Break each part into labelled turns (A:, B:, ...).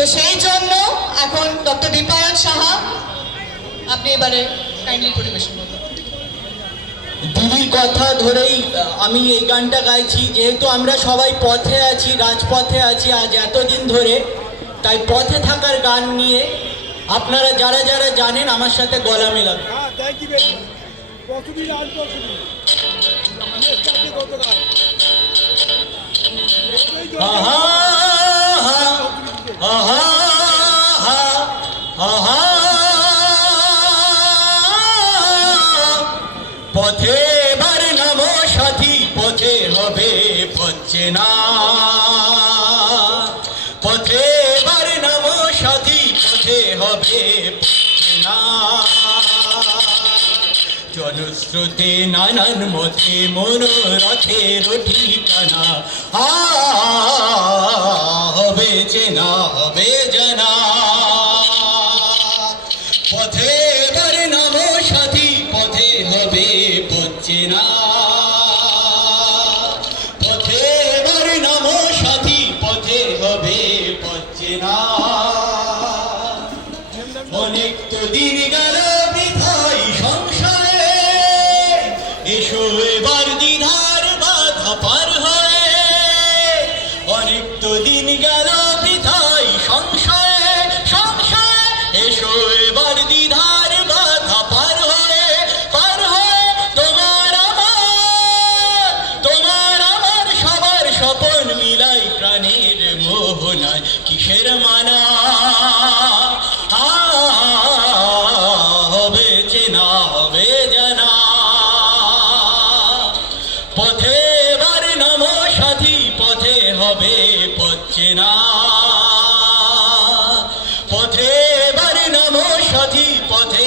A: তো সেই জন্য এখন ডক্টর দীপায়ন সাহা আপনি এবারে কাইন্ডলি পরিবেশন করুন।
B: দিদির কথা ধরেই আমি এই গানটা গাইছি। যেহেতু আমরা সবাই পথে আছি রাজপথে আছি আজ এতদিন ধরে তাই পথে থাকার গান নিয়ে আপনারা যারা যারা জানেন আমার সাথে গলা মেলাবেন।
C: হ্যাঁ
B: পথে বার নামো সাথী, পথে হবে পচ্ছে না। পথে বার নামো সাথী, পথে হবে না। জনস্রোতে নানান মতে মনোরথের ঠিকানা আ, হবে চেনা হবে জানা পথে নাম সাথী, পথে হবে পচ্ছে না। অনেক তো দিন গেল বৃথাই সংসারে, এসো এবার দিধার বাধা পার হয়ে। অনেক দিন গেল বৃথাই স্বপন প্রাণীর মোহনায় কিসের মানা? হবে চেনা হবে জানা পথে এবার নাম পথে হবে সাথী পথে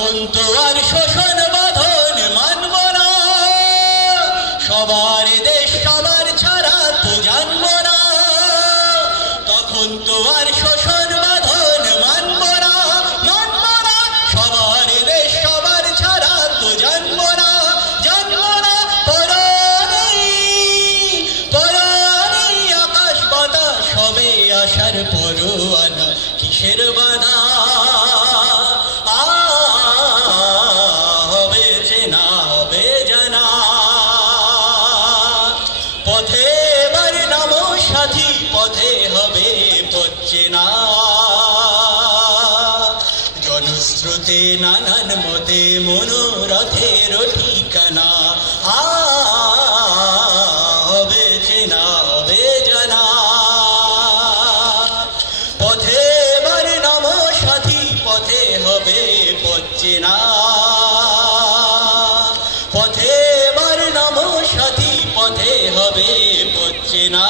B: তখন তো আর শোষণ বাঁধন মানব না। সবার দেশ সবার ছাড়া তো জানব না। তখন তো আর শোষণ বাঁধন মানব না। মানব না, সবার দেশ সবার ছাড়া তো জানব না। জানব না, পরাণেই আকাশ বাতাস হবে আসার পরোয়ানা। কিসের পথে এবার নাম সাথী পথে হবে পচ্ছে না। জনস্রোতে নানান মতে মনোরথের వచ్చినా